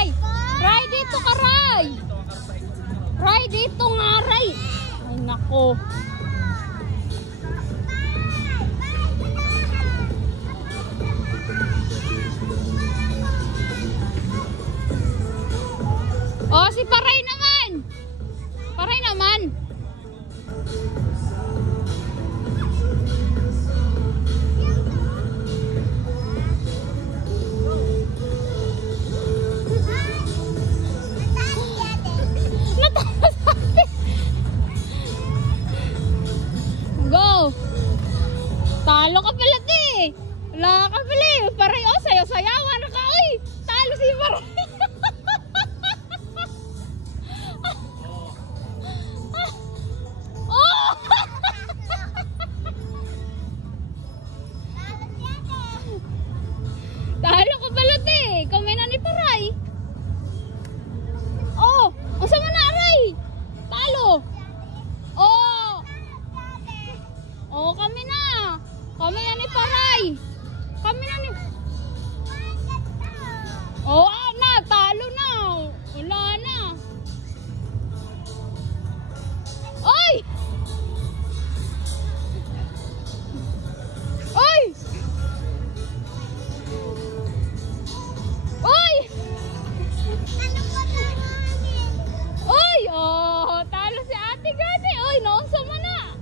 Ray! Ray, dito ka, Ray! Ray, dito nga, Ray! Ay, nako. Oh, si Paray naman! Paray naman! Go! Talo ka pala, te! Wala ka pala eh! Paray, oh, sayaw-sayawan ka, oy! Talo si Paray! Oh! Talo ka pala, te! Kami na ni Paray! Oh! Usa mo na, Aray! Talo! Oh! Oh, kami na! Kami na ni Paray! Kami na ni... Oh, na! Talo na! Wala na! Oy! Oy! Oy! Oy! Oh, talo si Ate Gani! Oy, naunsa mo na!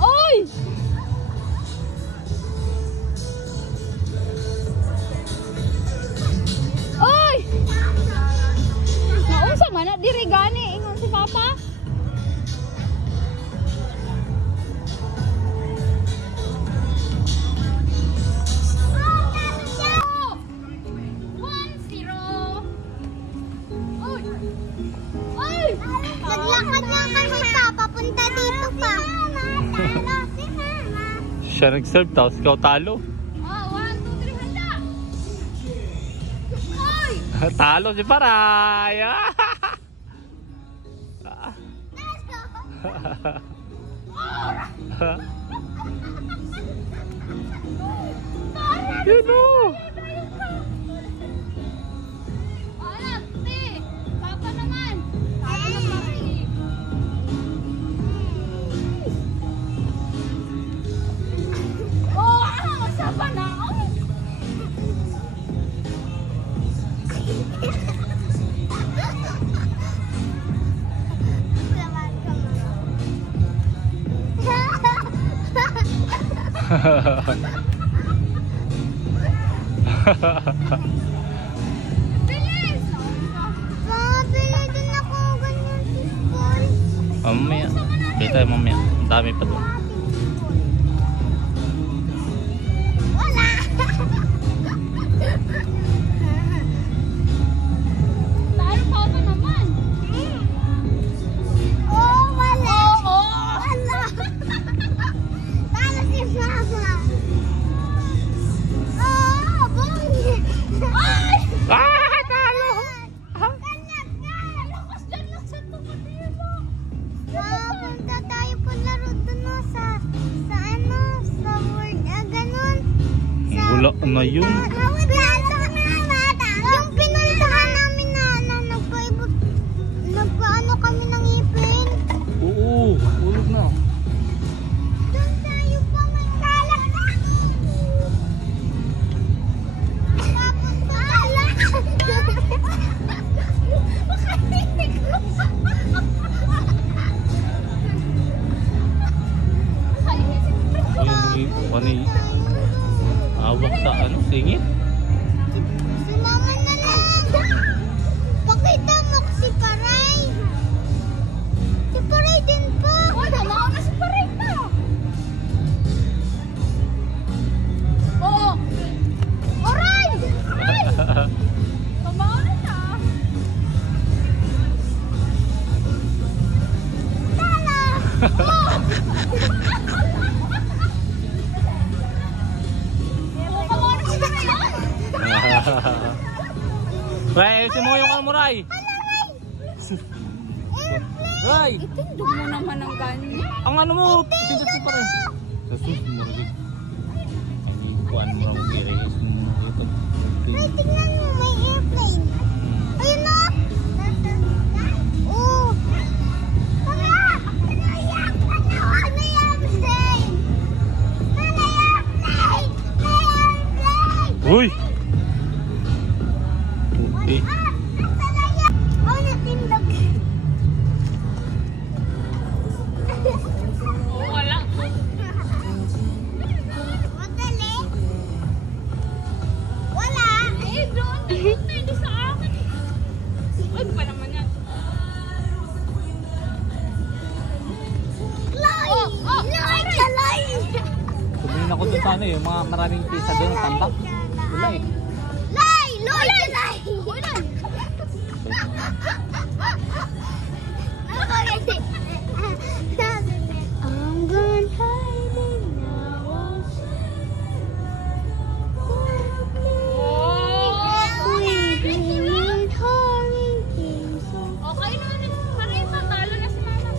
Oy! Oy! Naunsa man na diri gani ingon si Papa. Naglakad lang kami pa, papunta dito pa. Siya nag-serve, tapos ikaw talo. Oh, 1, 2, 3, handa! Oy! Talo si Paray! Yun o! Anak, te! Papa naman! Papa na Paray! Oh! Saba na! Bilis! Pabili din ako ganyan si Paul. Mamaya. Kita tayo mamaya. Ang dami pa doon. Wala! Talo Papa naman! Oh, wala! Oo! Wala! Talo si Mama! Oh, bungi! Ay! Ah! Talo! Kanyag nga! Lakas dyan lang sa tumatilo! Punta tayo po laro dun no, sa ano, sa word, ganun. Wala na yun. Yung pinuntahan namin na ano, nagpaano kami ng ipin. Oo, ulog na. Doon tayo pa, may kalat na. Papunta tayo. Makatinig mo. Ay, pani. Awak sa ano, singit. Si Mama na lang. Pakita mo si Paray. Si Paray din po. Wala, mauna si Paray pa! Oo! Aray! Aray! Kamauna na! Tala. Oo, kamauna si Paray yan! Ray, ayusin mo yung amuray. Ray! Itindog mo naman ang ganyan. Ang ano mo, sintas pa rin. Jesus, maragod. Ay, kuan mo ang i-release mo ito. Ay, tingnan mo, may airplane. Ayun na! Oh! Tara! Ano yan? Ano yan? Ano yan? Uy! Puti. Oh, natindog. Wala. Madali. Wala. Eh, doon. Hindi sa akin. Ay, pa naman yan. Lay! Lay! Kalay! Tumingin ako dun sa ano yung mga maraming pisa doon, tambak. Wala eh. Lay! Loy! Kalay! I'm gone hiding now. Okay na. Paray pa. Talo na si mama.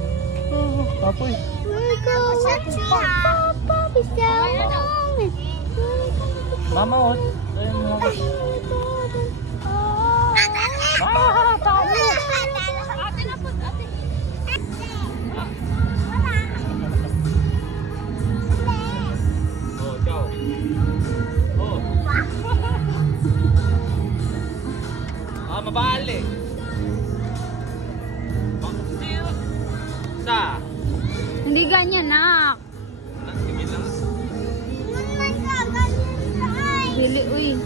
Apoy. Mama, oh. Ayun mo. Ah, talo. Ate na po. Ate. Oh, ikaw. Oh. Mabali. Sa. Hindi ganyan, nak. Sige lang. Dili, uy.